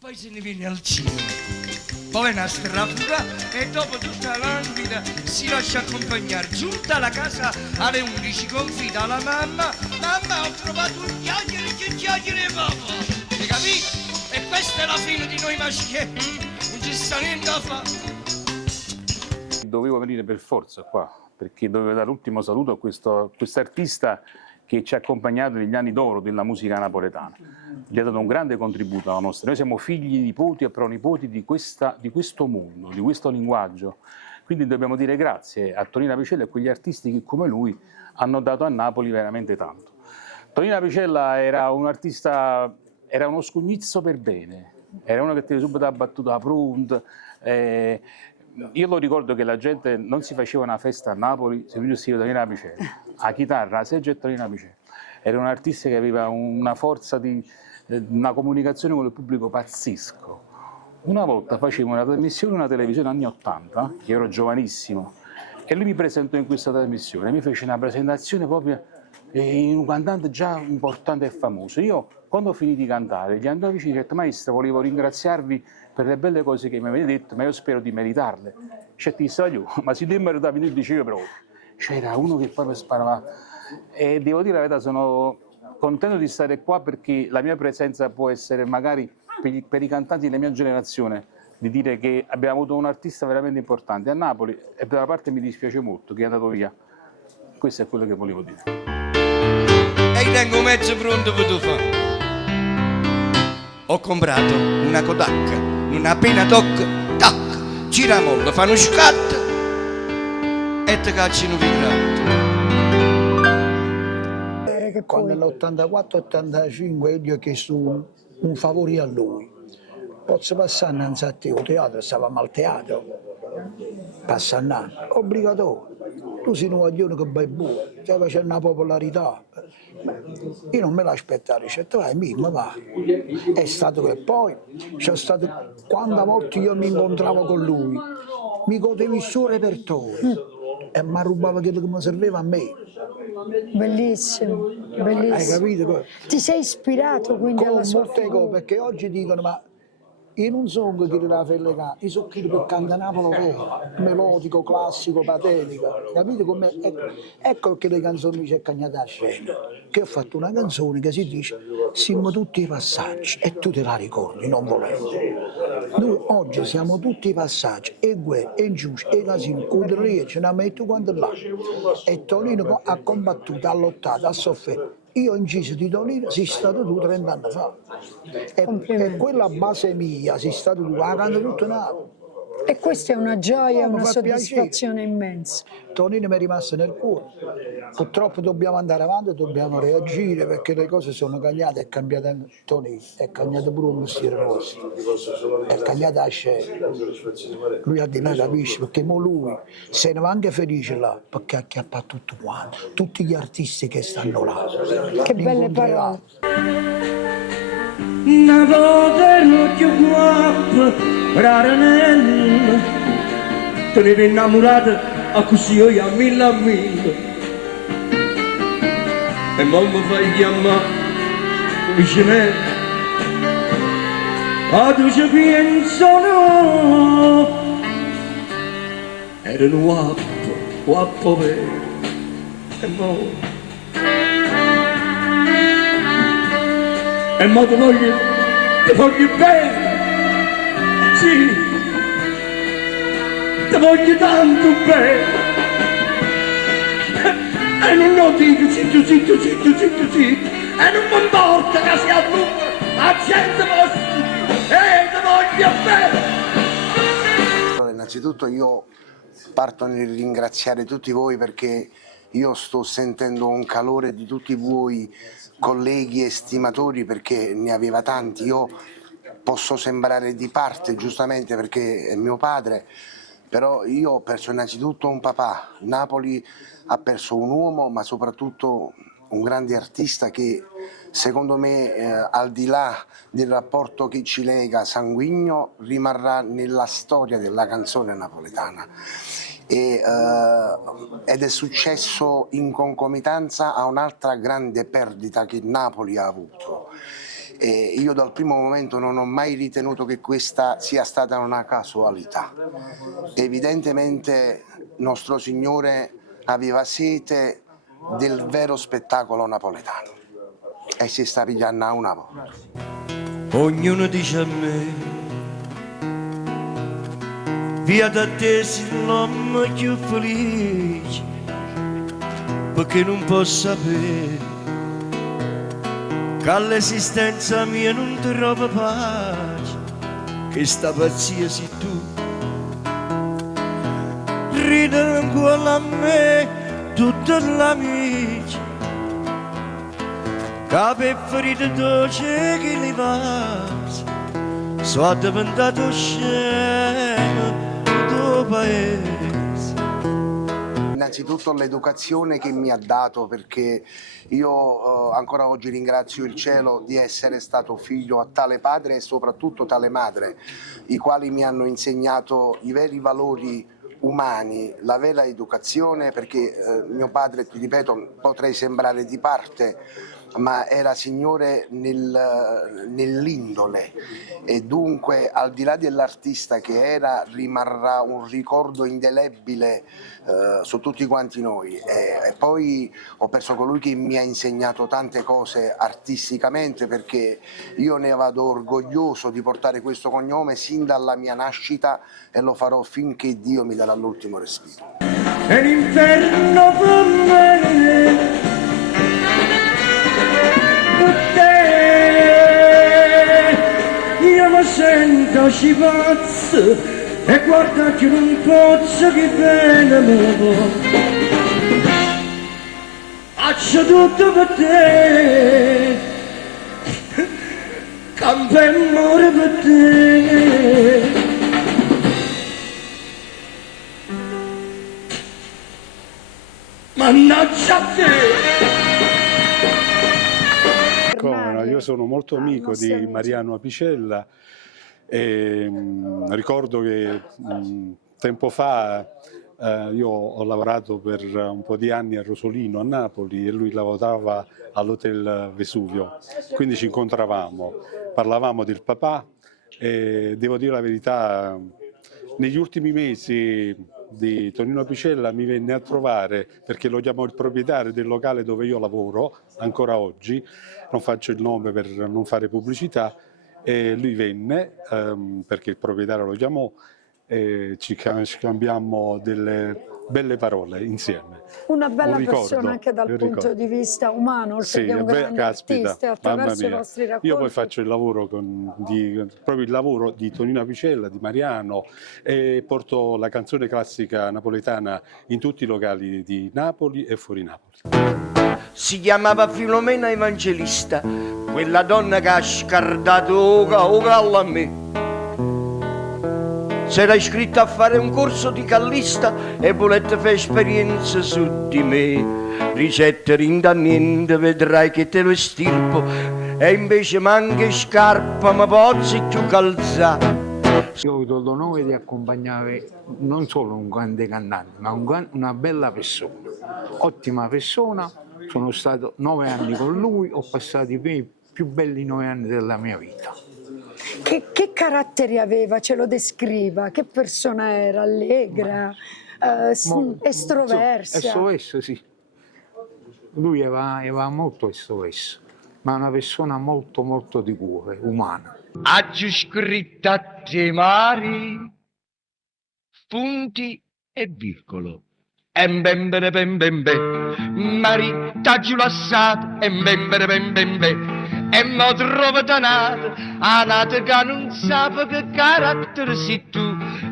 Poi se ne viene al cinema, poi una strafura e dopo tutta la vita si lascia accompagnare. Giunta alla casa alle 11, confida alla mamma: mamma, ho trovato un chiacchiere che chiacchiere papà. Hai capito? E questa è la fine di noi maschietti, non ci sta niente da fare. Dovevo venire per forza qua, perché dovevo dare l'ultimo saluto a questo artista che ci ha accompagnato negli anni d'oro della musica napoletana. Gli ha dato un grande contributo alla nostra. Noi siamo figli, nipoti e pronipoti di questo mondo, di questo linguaggio. Quindi dobbiamo dire grazie a Tonino Apicella e a quegli artisti che come lui hanno dato a Napoli veramente tanto. Tonino Apicella era un artista, era uno scugnizzo per bene, era uno che tira subito la battuta pronta. Io lo ricordo che la gente non si faceva una festa a Napoli se non ci fosse Tonino Apicella. A chitarra, a seggio e Tonino Apicella. Era un artista che aveva una forza una comunicazione con il pubblico pazzesco. Una volta facevo una trasmissione, una televisione anni 80, che ero giovanissimo, e lui mi presentò in questa trasmissione, mi fece una presentazione proprio in un cantante già importante e famoso. Io, quando ho finito di cantare, gli andavo vicino e ho detto: maestro, volevo ringraziarvi per le belle cose che mi avete detto, ma io spero di meritarle. Cioè, ti sta giù, ma se ti meritavi, tu dicevi proprio. C'era uno che proprio sparava. E devo dire la verità, sono contento di stare qua perché la mia presenza può essere magari per i cantanti della mia generazione, di dire che abbiamo avuto un artista veramente importante a Napoli, e per una parte mi dispiace molto che è andato via. Questo è quello che volevo dire. E tengo mezzo pronto per tu fare. Ho comprato una Kodak, una appena tocca, tac, gira mollo, fanno scatto e ti cacciano vibrato. Quando nell'84-85 io ho chiesto un favore a lui. Posso passare innanzi a te, o teatro, stavamo al teatro. Passa a Napoli, obbligatorio. Tu sei un guaglione che vai buono, stai facendo una popolarità. Io non me l'aspettavo, ho detto vai, ma va. È stato che poi, c'è stato, quante volte io mi incontravo con lui, mi godevo il suo repertorio e mi rubava quello che mi serviva a me. Bellissimo, Hai bellissimo. capito? Ti sei ispirato quindi alla Con sua molte cose, figura? perché oggi dicono ma io non sono chi la felle canta, io sono chi per cantare Napoli vero, melodico, classico, patetico, capite come? Ecco che le canzoni c'è cagnata a scena, che ho fatto una canzone che si dice siamo tutti i passaggi e tu te la ricordi, non volendo. Noi oggi siamo tutti i passaggi, e guerra, e giusto, e casino, contrario, ce ne metto quanto là. E Tonino ha combattuto, ha lottato, ha sofferto. Io ho inciso di Tonino, sei stato tu 30 anni fa. E Complimenti. quella base mia, sei stato tu, la canto tutto Napoli. E questa è una gioia, Mi una fa soddisfazione immensa. Tonino mi è rimasto nel cuore. Purtroppo dobbiamo andare avanti, dobbiamo reagire perché le cose sono cambiate, è cambiato Tonino, è cambiato pure il mestiere nostro, è cambiata la scena. Lui ha di noi capisce perché mo lui se ne va anche felice là perché ha acchiappato tutto quanto, tutti gli artisti che stanno là. Che belle Incontrerà. parole. Una volta ero più guapo, raranello, te ne sei innamorata a così io a mille. E mamma fai chiamare vicino a tu ci pensano. Era un guapo vero, e mo' ti voglio bene, sì, ti voglio tanto bene. E non lo dico, zitto, e non mi importa che sia lungo, la gente vostra, e ti voglio bene. Innanzitutto io parto nel ringraziare tutti voi perché io sto sentendo un calore di tutti voi colleghi e stimatori perché ne aveva tanti. Io posso sembrare di parte giustamente perché è mio padre, però io ho perso innanzitutto un papà. Napoli ha perso un uomo ma soprattutto un grande artista che secondo me al di là del rapporto che ci lega sanguigno rimarrà nella storia della canzone napoletana. Ed è successo in concomitanza a un'altra grande perdita che Napoli ha avuto. E io dal primo momento non ho mai ritenuto che questa sia stata una casualità. Evidentemente nostro Signore aveva sete del vero spettacolo napoletano e si sta pigliando a una volta. Ognuno dice a me, via da te sei l'uomo più felice, perché non posso sapere che all'esistenza mia non trovo pace, che sta pazzia sei tu. Ridono ancora a me tutti gli amici, che per ferite dolce che li passa, sono diventato scemo del paese. Innanzitutto l'educazione che mi ha dato, perché io ancora oggi ringrazio il cielo di essere stato figlio a tale padre e soprattutto tale madre, i quali mi hanno insegnato i veri valori umani, la vera educazione, perché mio padre, ti ripeto, potrei sembrare di parte, ma era signore nell'indole e dunque al di là dell'artista che era, rimarrà un ricordo indelebile su tutti quanti noi. E poi ho perso colui che mi ha insegnato tante cose artisticamente, perché io ne vado orgoglioso di portare questo cognome sin dalla mia nascita e lo farò finché Dio mi darà l'ultimo respiro. E l'inferno per me, per te, io mi sento pazzo e guarda che non posso che bene mi va. Faccio tutto per te, campo e muore per te. Mannaggia a te! Come no, io sono molto amico di Mariano Apicella e ricordo che tempo fa io ho lavorato per un po' di anni a Rosolino, a Napoli, e lui lavorava all'Hotel Vesuvio, quindi ci incontravamo, parlavamo del papà e devo dire la verità, negli ultimi mesi di Tonino Apicella mi venne a trovare, perché lo chiamo il proprietario del locale dove io lavoro ancora oggi, non faccio il nome per non fare pubblicità, e lui venne perché il proprietario lo chiamò e ci scambiammo delle belle parole insieme. Una bella Un ricordo, persona anche dal un punto ricordo. di vista umano, oltre Sì, che un grande caspita, artista, mamma attraverso i mia. vostri racconti. Io poi faccio il lavoro proprio il lavoro di Tonino Apicella, di Mariano, e porto la canzone classica napoletana in tutti i locali di Napoli e fuori Napoli. Si chiamava Filomena Evangelista, quella donna che ha scardato o gallo a me. S'era iscritta a fare un corso di callista e volette fare esperienza su di me. Ricette rinda niente, vedrai che te lo estirpo, e invece manche scarpa, ma pozzi più calzare. Io ho avuto l'onore di accompagnare non solo un grande cantante, ma una bella persona, ottima persona. Sono stato 9 anni con lui, ho passato i più belli 9 anni della mia vita. Che caratteri aveva? Ce lo descriva? Che persona era? Allegra? Estroversa? Estroverso, sì. Lui era molto estroverso, ma una persona molto molto di cuore, umana. Oggi scritto a te mari, punti e virgolo. Embembere bembembe, mari t'aggi lasciato, embembere bembembe. E mo trovo tanato, anata che non sape che carattere sei tu,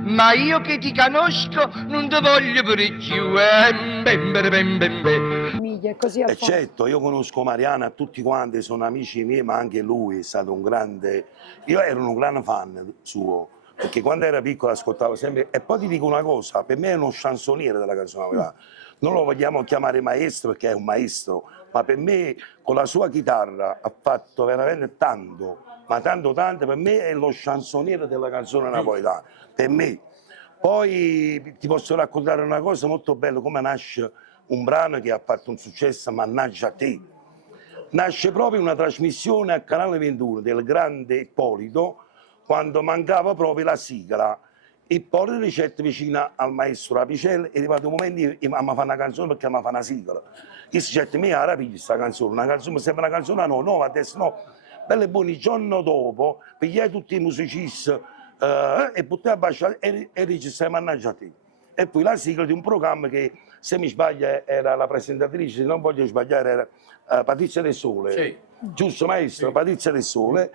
ma io che ti conosco non ti voglio per più, embembere bembembe. Famiglia, così a E certo, io conosco Mariana, tutti quanti sono amici miei, ma anche lui è stato un grande... Io ero un grande fan suo, perché quando era piccolo ascoltavo sempre... E poi ti dico una cosa, per me è uno chansonniere della canzone napoletana. Non lo vogliamo chiamare maestro perché è un maestro, ma per me con la sua chitarra ha fatto veramente tanto, ma tanto, per me è lo chansonniere della canzone napoletana, per me. Poi ti posso raccontare una cosa molto bella, come nasce un brano che ha fatto un successo, Mannaggia a te. nasce proprio una trasmissione a Canale 21 del grande Ippolito, quando mancava proprio la sigla. Ippolito ricette vicino al maestro Apicelli e è arrivato un momento che mi fa una canzone perché mi fa una sigla. Io dicette, mi era piglia questa canzone, una canzone, mi sembra una canzone nuova, adesso no. Bello e buono, il giorno dopo, pigliai tutti i musicisti e buttai a baciare e registrai mannaggia a te. E poi la sigla di un programma che, se mi sbaglio, era la presentatrice, se non voglio sbagliare, era Patrizia Del Sole. Sì. Giusto maestro? Sì. Patrizia Del Sole.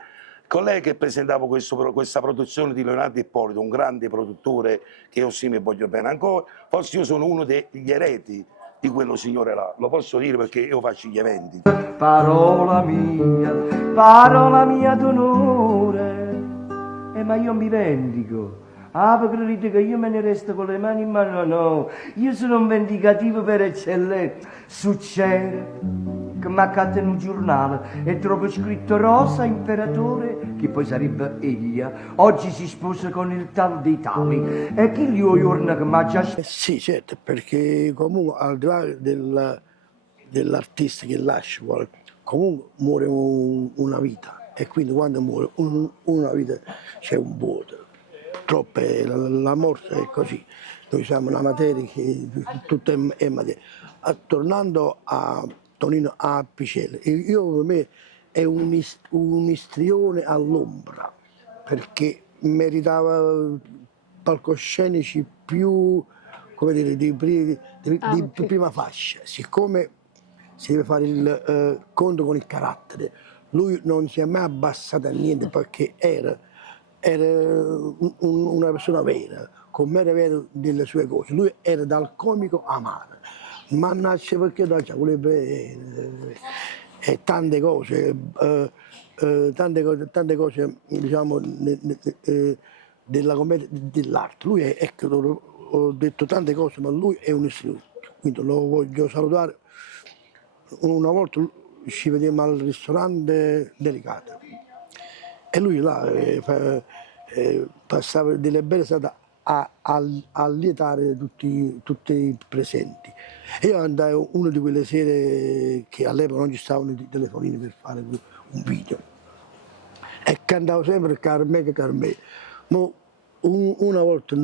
Con lei che presentavo questa produzione di Leonardo Ippolito, un grande produttore che io sì mi voglio bene ancora. Forse io sono uno degli eredi di quello signore là, lo posso dire perché io faccio gli eventi. Parola mia d'onore, ma io mi vendico. Ah, credete che io me ne resto con le mani in mano? No, io sono un vendicativo per eccellenza. Succede che mi accade in un giornale e trovo scritto Rosa Imperatore, che poi sarebbe Elia, oggi si sposa con il tal dei tali. E chi gli giorna che mi ha già... Sì, certo, perché comunque al di là dell'artista che lascia, comunque muore una vita e quindi quando muore una vita c'è un vuoto. Troppo la morte è così. Noi siamo una materia che tutto è materia. Tornando a Tonino Apicelli, io per me è un istrione all'ombra, perché meritava palcoscenici più, come dire, di prima fascia. Siccome si deve fare il conto con il carattere, lui non si è mai abbassato a niente perché era una persona vera, con mere vero delle sue cose. Lui era dal comico amaro. Mannaggia perché da già voleva e tante cose, diciamo, della commedia dell'arte. Lui è, ecco, ho detto tante cose, ma lui è un istituto. Quindi lo voglio salutare. Una volta ci vedemmo al ristorante Delicato e lui là passava delle belle serate a lietare tutti i presenti. E io andai una di quelle sere che all'epoca non ci stavano i telefonini per fare un video e cantavo sempre Carmè che Carmè. Ma una volta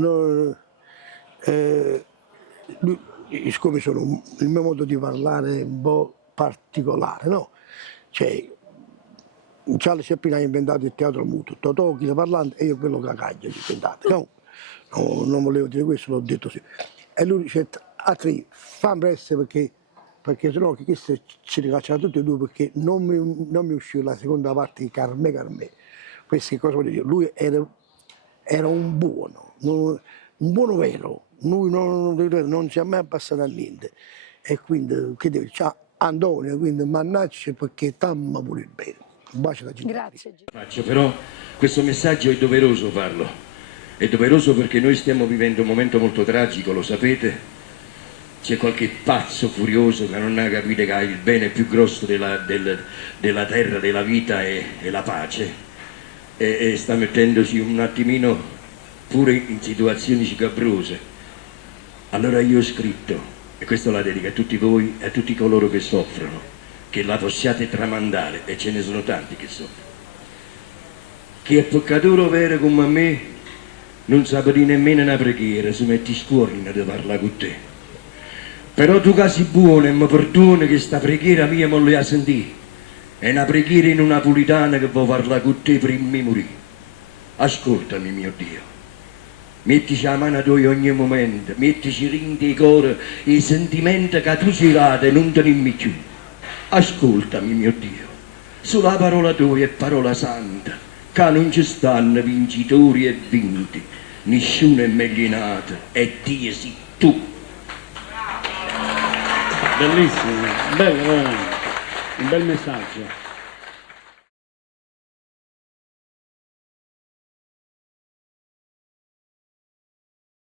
siccome il mio modo di parlare è un po' particolare, no? Cioè, Charlie Chaplin ha inventato il teatro muto, Totò chi parlante e io quello cagaglia ho inventato, no? No, non volevo dire questo, l'ho detto sì. E lui dice, altri, fammi presto perché sennò che questo ci ricacciano tutti e due perché non mi uscì la seconda parte di Carmè Carmè. Questo che cosa vuol dire? Lui era un buono vero, lui non si è mai abbassato a niente. E quindi, che deve dire, Antonio, quindi mannaggia perché tamma pure il bene. Un bacio da Gino. Grazie. Però questo messaggio è doveroso farlo, è doveroso perché noi stiamo vivendo un momento molto tragico, lo sapete? C'è qualche pazzo furioso che non ha capito che il bene più grosso della terra, della vita è la pace e sta mettendosi un attimino pure in situazioni scabrose. Allora io ho scritto, e questo la dedico a tutti voi e a tutti coloro che soffrono, che la possiate tramandare, e ce ne sono tanti che soffrono. Chi è peccatore vero come me non sapere nemmeno una preghiera, si mette scuorina di parlare con te. Però tu che sei buono e mi perdoni che sta preghiera mia me la sentì. È una preghiera in napolitana che vuoi parlare con te prima di morire. Ascoltami mio Dio. Mettici la mano tua ogni momento, mettici rinde il cuore, i sentimenti che tu sei dato e non te ne più. Ascoltami mio Dio. Sulla parola tua è parola santa, che non ci stanno vincitori e vinti, nessuno è meglio nato e Dio sei tu. Bellissimo, bello, un bel messaggio.